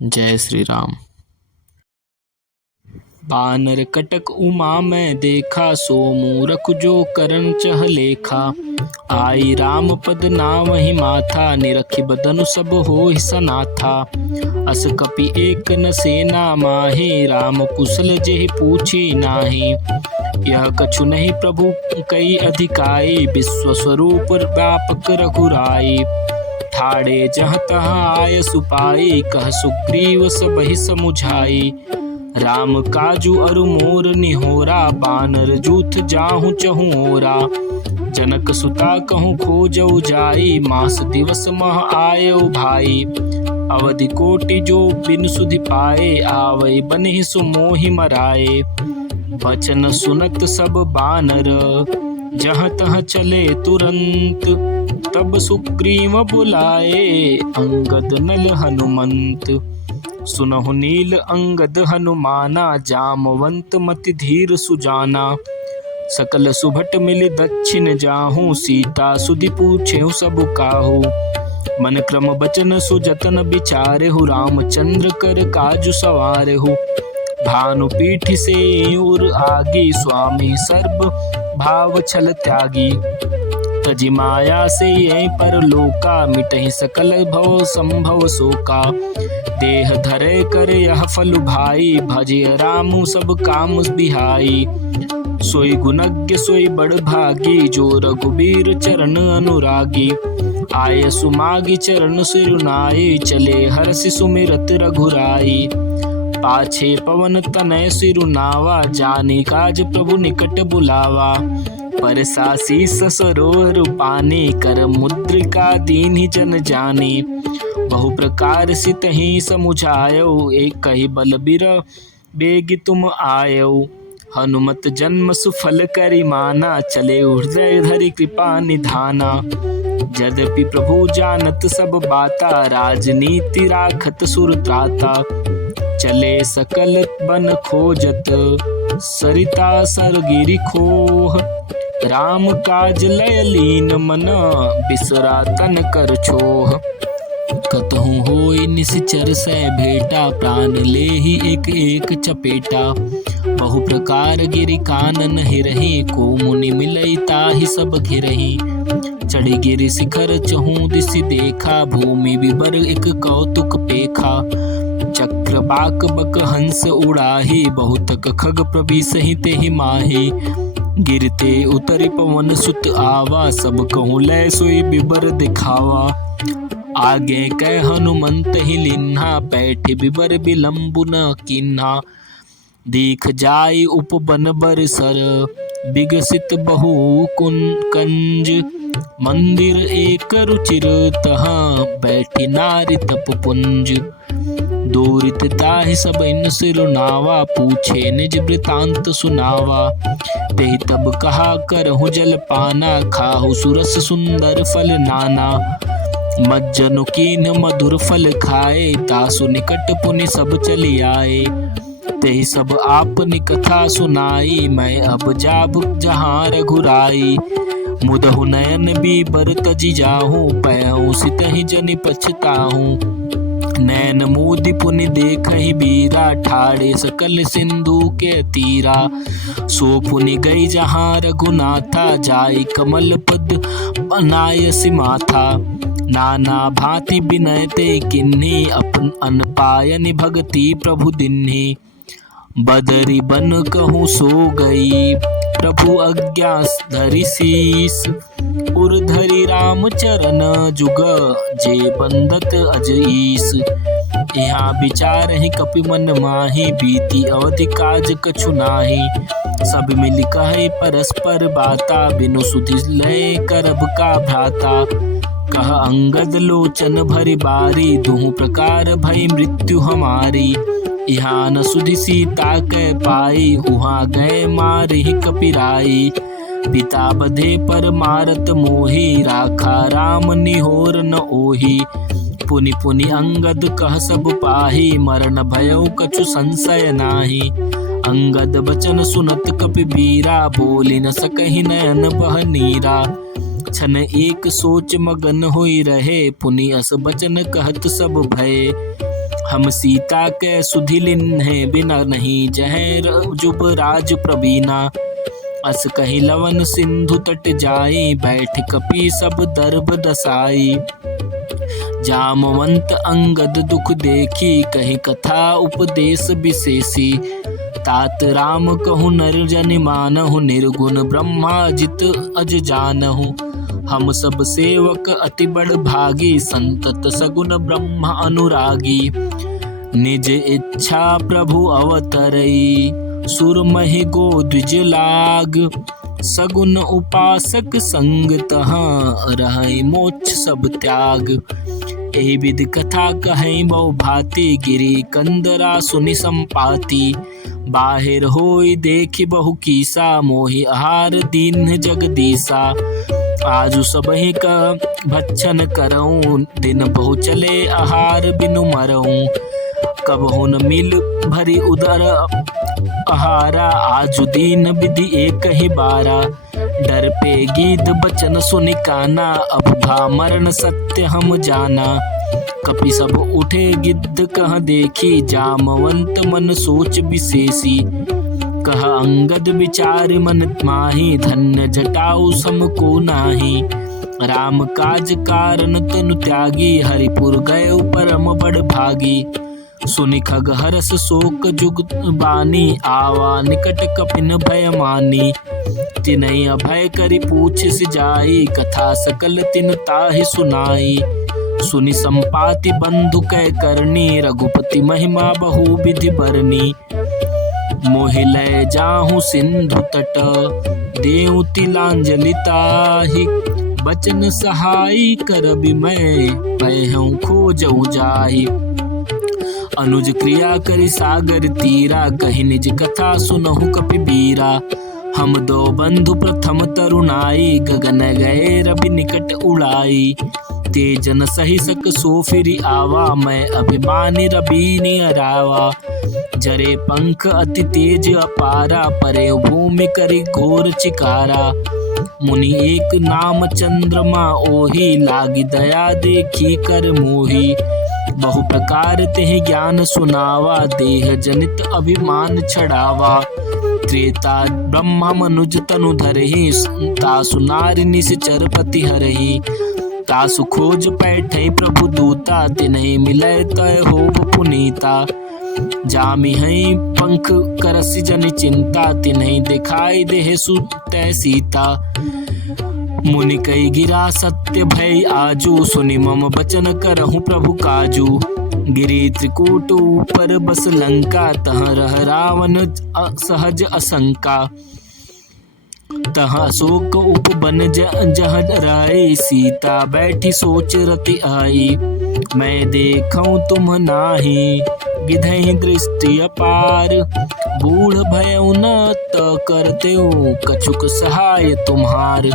जय श्री राम। बानर कटक उमा में देखा, सो मूरख जो करन चह लेखा। आई राम पद नावहि माथा, निरखि बदनु सब होहि सनाथा। अस कपि एक न सेना माहि, राम कुशल जेहि पूछी नाही। यह कछु नहीं प्रभु कई अधिकाई, विश्व स्वरूप व्यापक रघुराई। ठाड़े जहाँ तहाँ आय सुपाई, कह सुग्रीव सबहि समुझाई। राम काजू अरु मोर निहोरा, बानर जूथ जाहु चहु ओरा। जनक सुता कहूँ खोजऊ जाई, मास दिवस मह आयऊ भाई। अवधि कोटि जो बिन सुधि पाए, आवै बनहि सुमोहि मराए। वचन सुनत सब बानर, जहाँ तहाँ चले तुरंत। तब सुग्रीव बुलाए, अंगद नल हनुमंत। सुनहु नील अंगद हनुमाना, जामवंत मति धीर सुजाना। सकल सुभट मिल दक्षिण जाहूँ, सीता सुधि पूछेहु सब काहू। मन क्रम बचन सुजतन बिचारेहु, रामचंद्र कर काजु सवारेहु। भानु पीठ से उर आगी, स्वामी सर्व भाव छल त्यागी। तजि माया से यहीं पर लोका, मिटहि सकल भव संभव शोका। देह धरे कर यह फल भाई, भजे रामु सब काम बिहाई। सोई गुणज्ञ सोई बड़ भागी, जो रघुबीर चरण अनुरागी। आय सुमागी चरण सिरुनाई, चले हर्षि सुमिरत रघुराई। पाछे पवन तनय सिरुनावा, जानी काज प्रभु निकट बुलावा। परसा शीस सरोवर पानी, कर मुद्रिका दीन्हि जन जानी। बहु प्रकार सितहि समुझायो, एक ही बलबीर बेग तुम आयो। हनुमत जन्म सुफल करि माना, चले हृदय धरि कृपा निधाना। यद्यपि प्रभु जानत सब बाता, राजनीति राखत सुर त्राता। चले सकल बन खोजत, सरिता सरगिरि खोह। राम काज लय लीन मन, बिसरा तन कर छोह। कतहु होई निश्चर से भेटा, प्राण लेहि एक एक चपेटा। बहु प्रकार गिरि कानन हिरहि, को मुनि मिलई ताहि सब घिरहि। चढ़ि गिरि शिखर चहु दिसि देखा, भूमि विबर एक कौतुक पेखा। चक्र बाक बक हंस उड़ाही, बहुतक खग प्रविशहि तेहि माही। गिरते उतरि पवन सुत आवा, सब कहूँ लय सोई बिबर दिखावा। आगे कै हनुमंत ही लिन्हा, पैठि बिबर बिलम्बु न कीन्हा। दीख जाई उपवन बरसर, विगसित बहु कंज। मंदिर एक रुचिर तहाँ, बैठी नारी तप पुंज। दूरित ताहि सब इन सिरुनावा, पूछे निज वृतांत सुनावा। तेहि तब कहा करहु जल पाना, खाहु सुरस सुंदर फल नाना। मज्जनु कीन्ह मधुर फल खाए, तासु निकट पुनि सब चली आए। तेहि सब आपनी कथा सुनाई, मैं अब जाब जहाँ रघुराई। मुदहु नयन बीबर तजि जाहूँ, पैहु सितहि जनि पछताहूँ। नैन मोदि पुनि देखहि बीरा, ठाड़े सकल सिंधु के तीरा। सो पुनि गई जहाँ रघुनाथा, जाई कमल पद बनायसि माथा। नाना भांति विनय ते किन्ही, अपन अनपायनि भगति प्रभु दिन्ही। बदरी बन कहूँ सो गई, प्रभु आज्ञा धरि शीस। उर धरि राम चरण जुग, जे बंदत अजईस। यहाँ विचार ही कपि मन माही, बीती अवधि काज कछु नाही। सब मिल कहे परस्पर बाता, बिनु सुधि लय करब का भ्राता। कह अंगद लोचन भरि बारी, दुहु प्रकार भई मृत्यु हमारी। यहाँ न सुधि सीता कै पाई, उहाँ गए मारि कपिराई। पिता बधे पर मारत मोही, राखा राम निहोर न ओही। पुनि पुनि अंगद कह सब पाही, मरण भयउ कछु संशय नाही। अंगद बचन सुनत कपि बीरा, बोली न सकहि नयन बह नीरा। छन एक सोच मगन होई रहे, पुनि अस बचन कहत सब भय। हम सीता के सुधिलिन है बिना नहीं जह जुब राज प्रवीणा। अस कही लवन सिंधु तट जाई बैठ कपि सब दर्भ दसाई। जामवंत अंगद दुख देखी कही कथा उपदेश विशेषी। तात राम कहु नर जन मानहु निर्गुण ब्रह्मा जित अज जानहु। हम सब सेवक अति बड़ भागी संतत सगुन ब्रह्म अनुरागी। निज इच्छा प्रभु अवतरई सुर महि गो द्विज लाग। सगुन उपासक संग तहाँ रहै मोक्ष सब त्याग। एहि विधि कथा कहै बहु भांति गिरि कंदरा सुनि संपाति। बाहिर होई देखि बहु कीसा मोहि आहार दीन जगदीसा। आजु सबहि का भक्षण करऊं दिन बहु चले आहार बिनु मरऊं। कबहु न मिल भरी उदर आहारा आजु दीन विधि एक ही बारा। डर पे गीत बचन सुनि काना अब भा मरण सत्य हम जाना। कपि सब उठे गिद्ध कह देखी जामवंत मन सोच विशेषी। कह अंगद विचार मन माही धन्य जटाऊ सम को नाही। राम काज कारण तनु त्यागी हरिपुर गए परम बड़ भागी। सुनि खग हरस शोक जुग बानी आवा निकट कपिन भय मानी। तिनहि अभय करि पूछिस जाई कथा सकल तिन ताहि सुनाई। सुनि संपाति बंधु कै करनी रघुपति महिमा बहु विधि बरनी। मोहि लय जाहु सिंधु तट देउ तिलांजलि ताहि। बचन सहाई करबि मैं पैहु खोजऊ जाहि। अनुज क्रिया करि सागर तीरा कहि निज कथा सुनहु कपि बीरा। हम दो बंधु प्रथम तरुणाई गगन गए रवि निकट उड़ाई। तेजन सही सक सो फिरि आवा मैं अभिमानी रबीनि अरावा। जरे पंख अति तेज अपारा परे भूमि करि घोर चिकारा। मुनि एक नाम चंद्रमा ओहि लागी दया देखी कर मोही। बहु प्रकार तेहि ज्ञान सुनावा देह जनित अभिमान छड़ावा। त्रेता ब्रह्मा मनुज तनु धरहि तासु नारि निश्चर पति हरहि। तासु खोज पैठै प्रभु दूता तिन्हि मिलै तय होब पुनीता। जामिहै पंख करसि जनि चिंता तिन्हि दिखाई देह सुतै सीता। मुनि कई गिरा सत्य भय आजू सुनि मम बचन करहु प्रभु काजू। गिरि त्रिकूट ऊपर बस लंका तह रह रावण सहज असंका। तह अशोक उपवन जह राई सीता बैठी सोच रति आई। मैं देखऊं तुम नाही गिधहि दृष्टि अपार। बूढ़ भयउ न त करतेउ कछुक सहाय तुम्हार।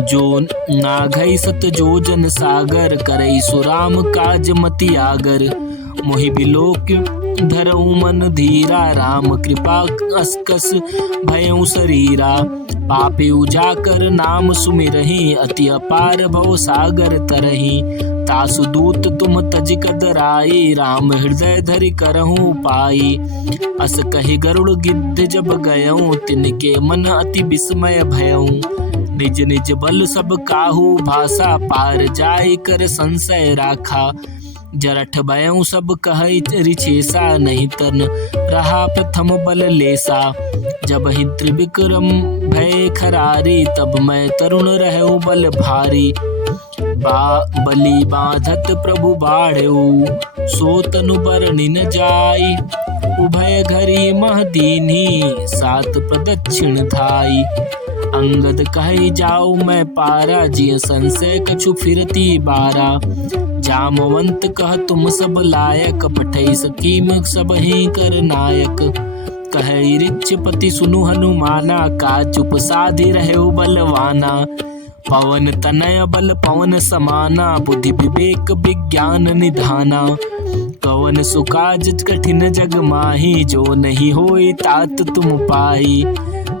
जो नाघई सत जोजन सागर करई सुराम काज मति आगर। मोहि बिलोक धरऊ मन धीरा राम कृपा अस्कस भयउ शरीरा। पापी उजाकर नाम सुमिरहि अति अपार भव सागर तरहि। तासु दूत तुम तज कदराई राम हृदय धरि करहु पाई। अस कहि गरुड़ गिद्ध जब गयऊं तिनके मन अति विस्मय भयऊं। निज निज बल सब काहू भाषा पार जाय कर संशय राखा। जरठ भयऊं सब कहै रिछेसा नहीं तन रहा प्रथम बल लेसा। जब ही त्रिविक्रम भय खरारी तब मैं तरुण रहूं बल भारी। बलि बाधत प्रभु बाढ़ऊ सो तनु बरनि न जाई। उभय घरी मह दीन्ही सात प्रदक्षिण धाई। अंगद कहे जाओ मैं पारा जिय संशय कछु फिरती बारा। जामवंत कह तुम सब लायक पठै सकीम सब ही कर नायक। कहे रिच्छपति सुनु हनुमाना काज उपसाधि रहु बलवाना। पवन तनय बल पवन समाना बुद्धि विवेक विज्ञान निधाना। कवन सुकाज कठिन जग माही जो नहीं होई तात तुम पाई।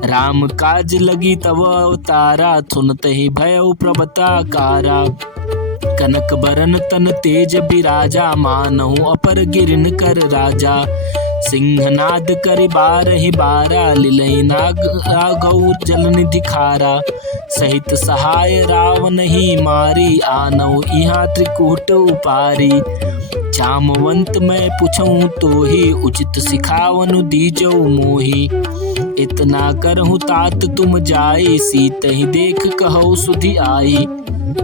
राम काज लगी तव अवतारा थुनत ही भयउ प्रभता कारा। कनक बरन तन तेज बिराजा, मानहु अपर गिरन कर राजा। सिंहनाद करि बारहि बारा, लिलहि नाग गौ जल निधि खारा। सहित सहाय रावणहि मारी, आनौ इहाँ त्रिकूट उपारी। जामवंत मैं पुछऊँ तोहि, उचित सिखावनु दीजौ मोहि। इतना करहु तात तुम जाई, सीतहि देख कहौ सुधि आई।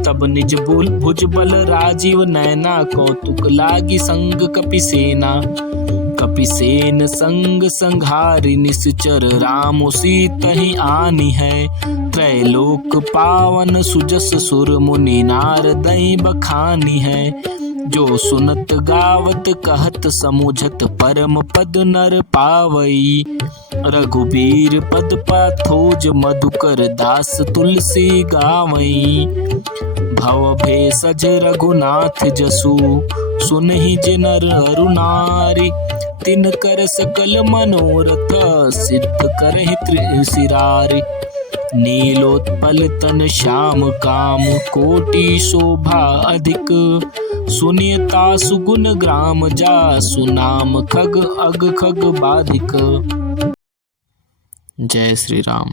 तब निज भुज बल राजीव नैना, कौतुक लागी संग कपिसेना। कपिसेन संग संघारि निश्चर, राम सीतहि आनी है। त्रैलोक पावन सुजस सुर, मुनि नारदहि बखानी है। जो सुनत गावत कहत समुझत, परम पद नर पावई। रघुबीर पद पाथोज, मधुकर दास तुलसी गावई। भव भेषज रघुनाथ जसु, सुनहि जे नर अरु नारी। तिनकर सकल मनोरथ, सिद्ध करहि त्रिशिरारी। नीलोत्पल तन श्याम काम, कोटि शोभा अधिक। सुनियता सुगुन ग्राम जा, सुनाम खग अग खग बाधिक। जय श्री राम।